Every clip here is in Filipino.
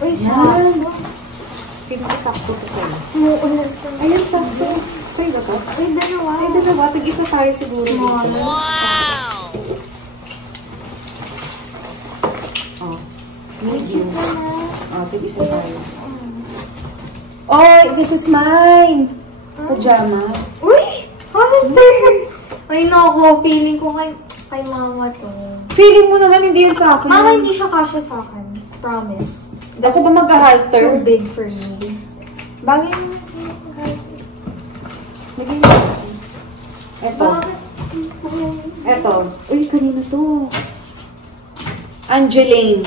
Uy, yan. Pinakasakto ko sa'yo. Ayan, sakto. Sa'yo ba ito? Ay, dalawa. Ay, dalawa. Tag-isa tayo siguro dito. Wow! Oh, medium. Oh, tag-isa tayo. Oh, this is mine! Pajama. Uy! Hunter! Ay, naku. Feeling ko kay mama to. Feeling mo naman hindi yan sa akin. Mama, hindi siya kasya sa akin. Promise. Ako ba mag-halter? Too big for me. Bagay naman sa'yo mag-halter. Bigyan mo. Eto. Eto. Uy, kanina to. Angeline.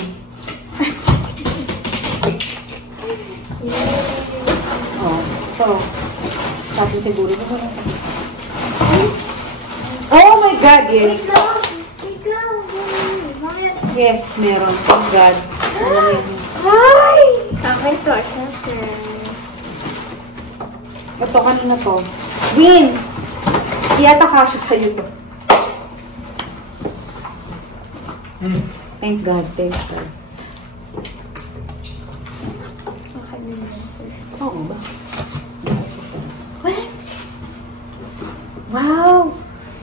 Oh, ito. Sabi siguro ko. Oh my God, yes. Wait lang. Yes, meron. Thank God. Hi! Kakay to, syempre. Ito, kanina to. Win! Iyata kasya sa'yo to. Thank God, thank God. Oo ba? What? Wow!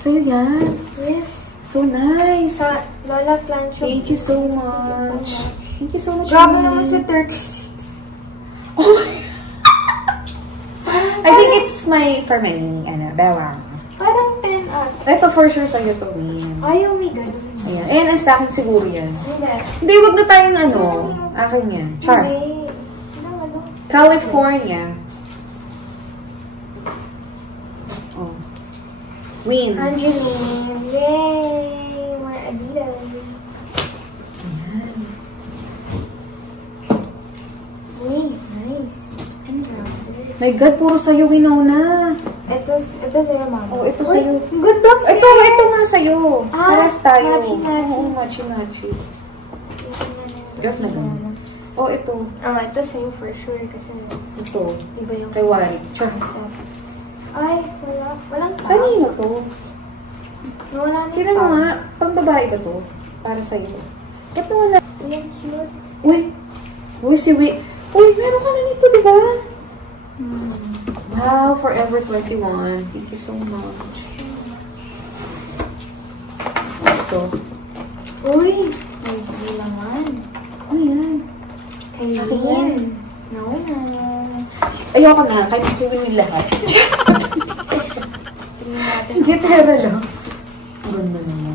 Sa'yo yan. Yes. So nice. Sa Lola Plant Shop. Thank you so much. Thank you so much. Grabe naman sa 36. Oh my I think it's for my, bewang. Parang 10 at. Ito for sure sa'yo to, Win. Ay, oh my God. Ayan. Ayan, ang sa akin siguro yan. Hindi. Hindi, wag na tayong akin yan. Char. Hindi. California. Oh. Win. Angeline. Yay! More Adidas. Ayan. Uy, nice. My God, puro sa'yo, Winona. Ito sa'yo, mama. Oh, ito sa'yo. Good dog. Ito nga sa'yo. Ah, Paras tayo. matchy-matchy. Oo, matchy-matchy. Got na ganun. Oh, ito. Ito sa'yo for sure kasi Ito. iba yung Kay Wari. Char. Ay, wala. Walang tao. Kanino to? Wala na Tira mo nga. Pang babae ba to? Para sa'yo. Ito wala. Yan, cute. Uy! Uy, Uy, meron ka na nito, di ba? Wow, Forever 21. Thank you so much. Ito. Uy! May hindi naman. Ano yan? Kainin. No na. Ayoko na. Kahit makiwin yung lahat. Tingnan natin. Hindi, pera lang. Ganda naman.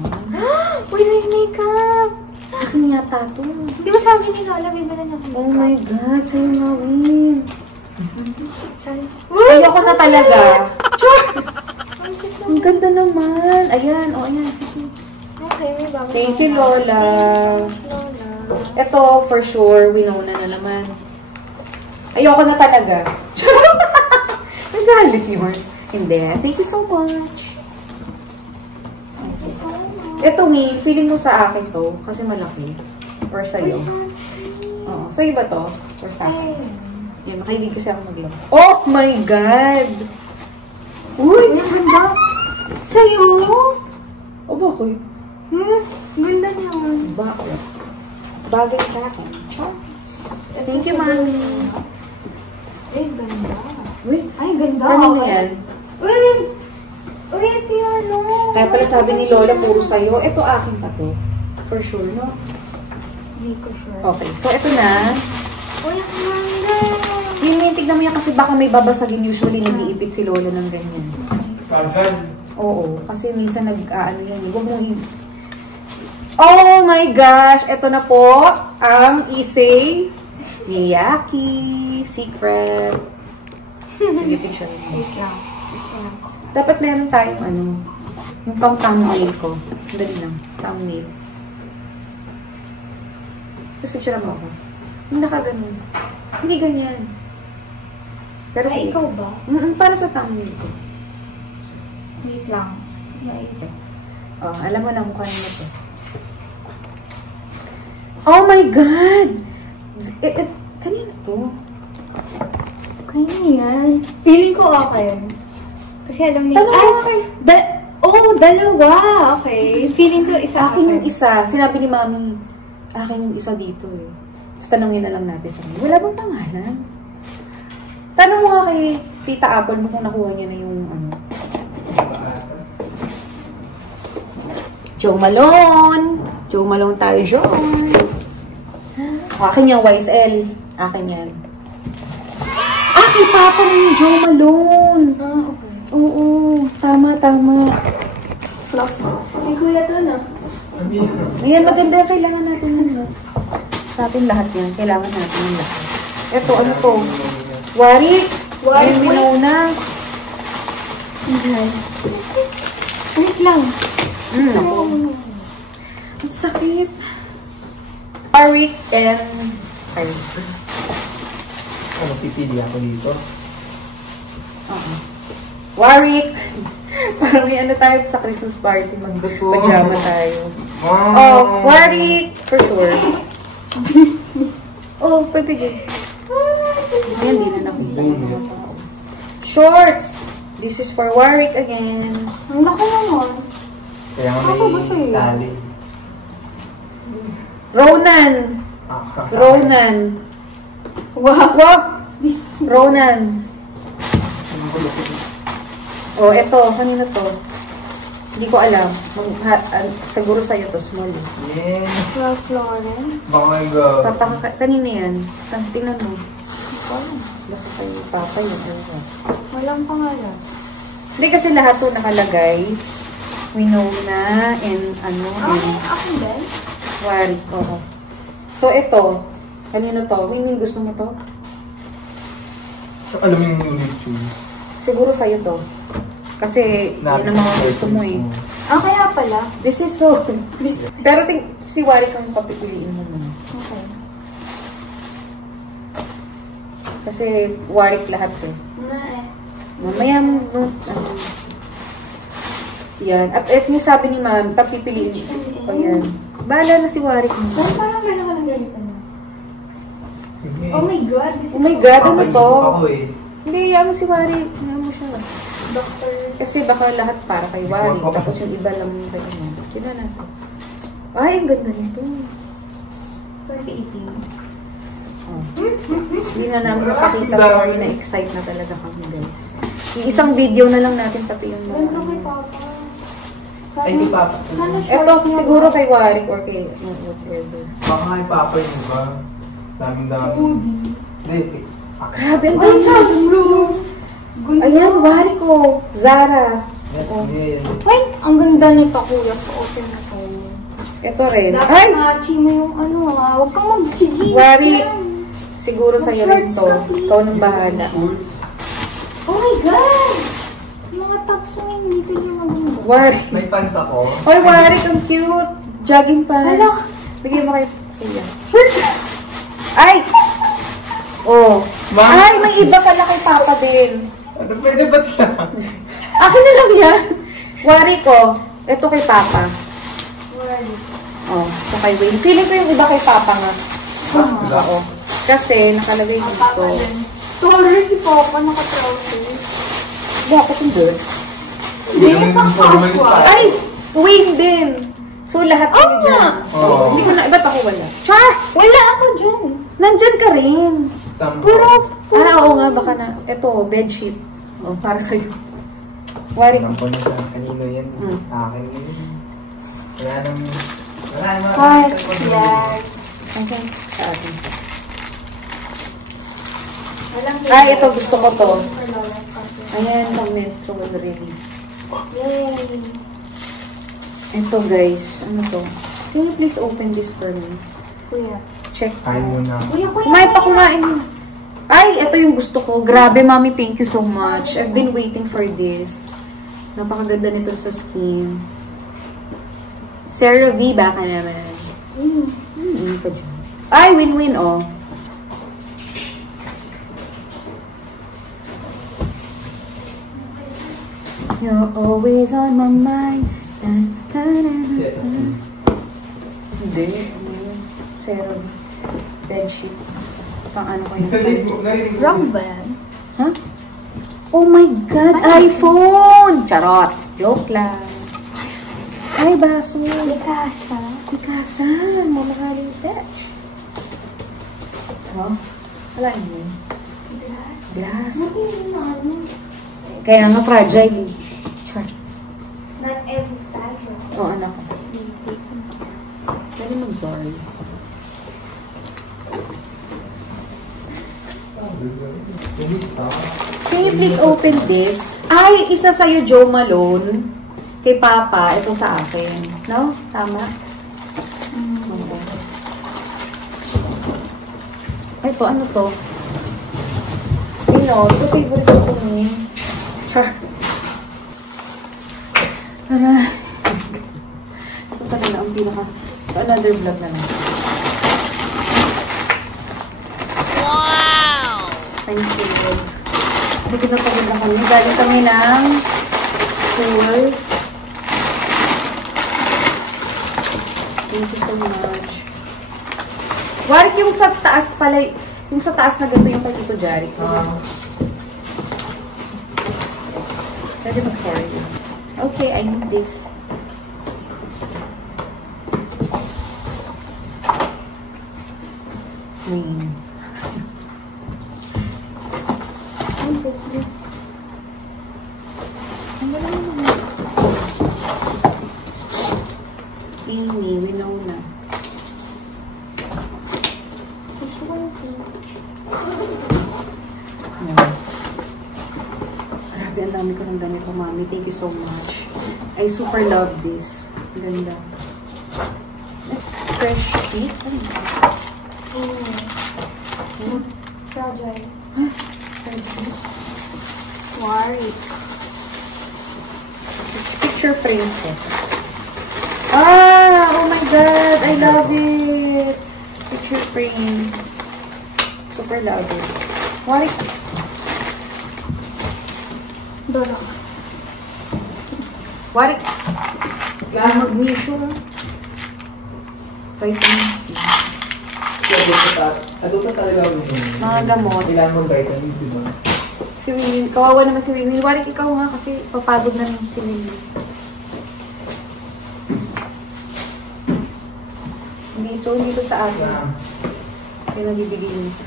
Uy, may makeup! Akin yata to. Hindi ba sabi ni Lola, bibili ng makeup? Oh my God, sa'yo na, Win. Sorry. Ayoko na talaga. Ang ganda naman. Ayan, o ayan. Sige. Okay, may bago. Thank you, Lola. Lola. Ito, for sure, Winona na naman. Ayoko na talaga. Nagalit yun. Hindi. Thank you so much. Ito, Win, feeling mo sa akin to. Kasi malaki. Or sa'yo. Oo. Sa'yo ba to? Or sa akin? Yan, makilig kasi ako maglabas. Oh my God! Uy! Ang ganda. Sa'yo? O, bakit? Yes, ganda naman. Bakit? Bagay sa akin. Thank you, Mami. Ay, ganda. Uy, Ay, ganda. ano na yan? Uy, ito yan, no? Kaya pala sabi ni Lola, puro sa'yo. Ito akin pa to. For sure, no? Hindi ko sure. Okay, so ito na. Uy, ang ganda. Yung tignan mo yan kasi baka may babasagin. Usually, nag-iipit si Lola ng ganyan. Oo, kasi minsan nag-ano yan. Huwag mong oh my gosh! Ito na po ang Issei Miyake Secret. Sige, picture mo. Wait lang. Dapat meron tayong yung pang thumbnail ko. Dali lang. Thumbnail. Tapos picture mo ako. Yung nakaganon. Hindi ganyan. Pero Ay, ikaw ba? Para sa thumbnail ko. Wait lang. Naisip. Oh, alam mo na kung kanina to. Oh my God! Kanina to? Kaya yan. Feeling ko okay. Kasi alam niya. Dalawa. Okay. Feeling ko isa Akin yung isa. Sinabi ni Mami, akin yung isa dito eh. Tapos tanongin na lang natin sa kanya. Wala bang pangalan? Tanong mo nga kay Tita Apple mo kung nakuha niya na yung ano. Joe Malone. Joe Malone tayo, Joe. Akin yung YSL. Akin yan. Kay Papa na yung Joe Malone. Okay. Oo. Tama. Floss. May kuya to, no? Ayan, maganda. Kailangan natin yun. Sa atin lahat yan. Kailangan natin yung lahat. Ito, ano to? Warik. Warik. Winona. Wait lang. Ang sakit. Warik and... Ano, pipili ako dito? Warik. Parang may ano tayo sa Christmas party. Mag-pajama tayo. Oh, Warik. For sure. Oh, pagpigil. Ayan, di na nakita. Shorts. This is for Warik again. Ang laki naman. Kaya may tali. Ronan. Ronan. Wow. Ronan. Oh, eto. Kanina to? Hindi ko alam. Siguro sa'yo to. Small. Yeah. Ralph Lauren. Baka Kanina yan. Tingnan mo. Ito. Laki kay Papa yun. Walang pangalan. Hindi kasi lahat to nakalagay. Winona and ano. Ako din? Warik. Oo. So, ito. Kanino to? Winning, gusto mo to? So, alam mo yung unit shoes? Siguro sa'yo to. Kasi, yun ang mga gusto mo eh. Kaya pala. This is so... Pero si Warik ang papipiliin mo naman. Okay. Kasi Warik lahat eh. Mamaya mo... yan. At ito yung sabi ni Ma'am, papipiliin. Ayan. Bahala na si Warik mo. Parang gano'n ka nang ganito na. Oh my God. Oh my God, ano to? Ako eh. Hindi, yan mo si Warik. Yan mo siya. Doctor. Kasi baka lahat para kay Warik. Tapos yung iba lang kay ano. Sino na to? Ay, ang ganda nito. 2018. Oh. Hindi na namin nakakita sorry na excite na talaga kami guys. Isang video na lang natin pati yung mga... Ganda kay Papa. Ay, kay Papa. Ito siguro kay Warik or kay whatever. Baka kay Papa yun, ba? Daming-dami. Hindi. Grabe, ang ganda. Ayan, Warik ko. Zara. Wait, ang ganda nito kuya. Open na to. Ito rin. Dapat Ay! matchy mo yung ano Huwag kang mag-jeans. Warik. Siguro sa'yo rin to. Ikaw nang bahala. Oh my God! Yung mga tops mo yung dito yung maganda. Warik. May pants ako. Oy, Warik, ang cute. Jogging pants. Hala. Bigay mo kay Kuya. Ay! Oh. Ma? Ay, may iba pala kay Papa din. Ano, pwede ba sa... Akin na lang yan. Warik ko. Ito kay Papa. Warik. Oh, ito kay Wayne. Feeling ko yung iba kay Papa nga. Oo. Kasi nakalagay dito. Sorry si Papa, naka-trousers. Bakit hindi? Hindi, naka-casual. Ay! Wayne din. So, lahat kayo dyan. Oo. Hindi ko na, ba't ako wala? Char! Wala ako dyan. Nandyan ka rin. Pero, Oo nga, baka na. Ito, bedsheet. Oh, para sa'yo. Warik. Sampo na sa kanino yan. Akin na yun. Wala nang... Wala nang... Heart, flags. Okay. Sa atin. Walang Ay, ito, gusto ko to. Ayan, pang menstrual ready. Yay. Ito, guys. Ano to? Can you please open this for me? Kuya. Check. Kain muna. Kuya. Kumain pa, kumain. Ay, ito yung gusto ko. Grabe, Mami. Thank you so much. I've been waiting for this. Napakaganda nito sa skin. Sarah V, baka naman. Ay, win-win, oh. You're always on my mind. Hindi. Sarah V. Bedsheet. Pang ano ko yung Wrong ba yan? Huh? Oh my God! iPhone! Charot! Joke lang. Ay, baso. Likasa. Likasa. Mamahaling touch. Huh? Wala yun. Glass. Glass. Mabili na ano. Kaya nga fragile. Char. Not every fragile. Oo, anak. Dali mag-sorry. Can you please open this? Ay, isa sa'yo, Joe Malone. Kay Papa, ito sa akin. No? Tama? Oo. Ito, ano to? Ito, favorite ko niya. Char. Tara. Ito talaga ang pinaka... So, another vlog na lang. Wow! Thanks to you. Hindi na pagod na kami. Galing kami ng school. Thank you so much. Warik yung sa taas pala, yung sa taas na ganito yung kay Tito Jari. Pwede mag-sorry. Okay, I need this. Amy, we know na. Gusto ko yung Grabe, ang dami ko ng ganito, Mami. Thank you so much. I super love this. Ganda. Fresh sheet? Ano ba? fragile. Why? Picture frame set. Ah! Oh my God! I love it! Picture frame. Super love it. Why? Dora. Why? Mag-mission. Vitamin C. Adulto talaga ako yun. Mga gamot. Kailangan mong vitamins, di ba? Si Winnie. Kawawa naman si Winnie. Warik ikaw nga kasi papagod na rin si Winnie. Dito sa atin. Kaya nabibigay nito.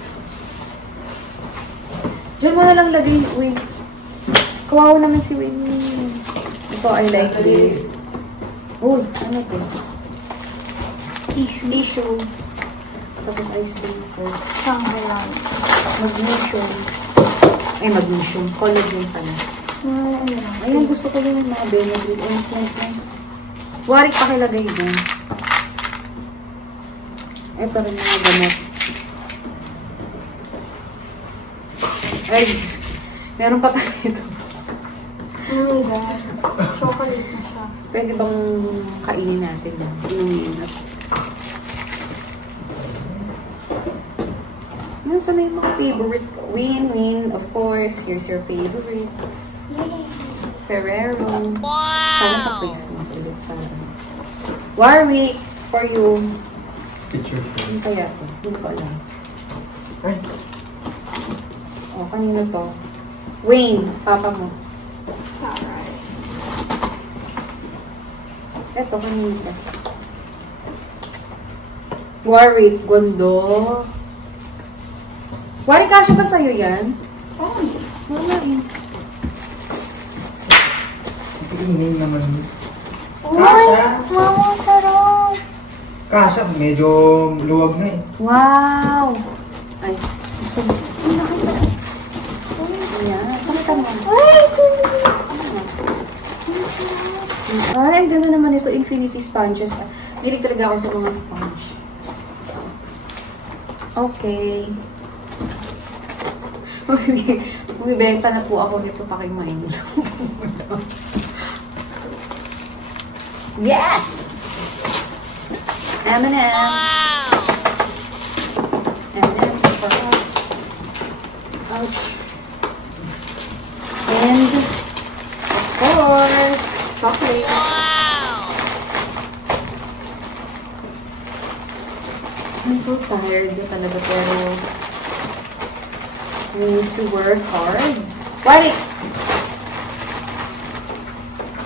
Diyan mo na lang lagay, Winnie. Kawawa naman si Winnie. Ito, I like this. Oh, ano to? Tissue. Tapos ice cream ko. Sanghalan. Magnesium. Ay, magnesium. Collagen pala. Ayun, gusto ko din yung mga benefit. Warik pakilagay din. Ito rin mga gamot. Ay, meron pa tayo ito. Oh my God. Chocolate na siya. Pwede bang kainin natin yan? Inumin natin. Nasa na yung mga favorite ko? Win-win, of course. Here's your favorite. Yay! Ferrero. Sana sa Christmas ulit para. Warwick, for you. Picture Ano frame. kaya ito? Hindi ko alam. Ay. O, kanino to? Wayne, papa mo. Alright. Ito, kanino to? Warwick, gondo. Warwick, kasya ba sa'yo yan? Oh, Wala eh. Tingin naman. Uy! Mama, sarap! Kasha, medyo luwag na eh. Wow! Ay, gusto mo. Ayan, pakita mo. Ay, ang ganda naman ito. Infinity sponges. Hilig talaga ako sa mga sponge. Okay. Bumibenta na po ako nito pa kay Mine. Yes! M&M. Wow! M&M for us. Ouch. And, of course, chocolate. Wow! I'm so tired talaga, pero we need to work hard. Wait!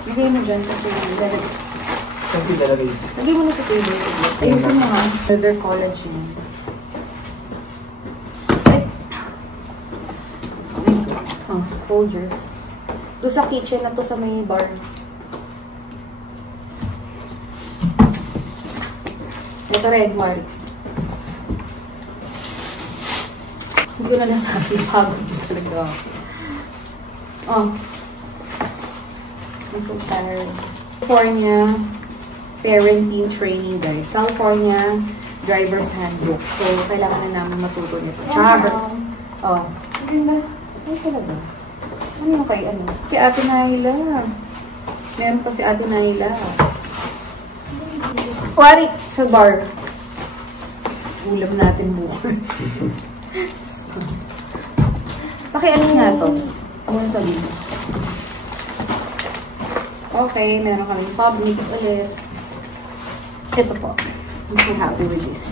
Lagay mo dyan kasi Saan talaga is? lagay mo na sa table. Ayusin mo ha. Further collagen. Folgers. Doon sa kitchen na to sa may bar. Ito red wine. Hindi ko na nasabi. Pagod dito talaga. Oh. I'm so tired. California Parenting Training Guide. California Driver's Handbook. So, kailangan na namin matuto nito. Char! Oh. Ay, talaga. Ano yung kay ano? Si Ate Naila. Meron pa si Ate Naila. Wari! Sa bar. Ulam natin bukas. Pakialis nga to. Ano sabihin? Okay, meron kami pub mix ulit. Ito po. I'm so happy with this.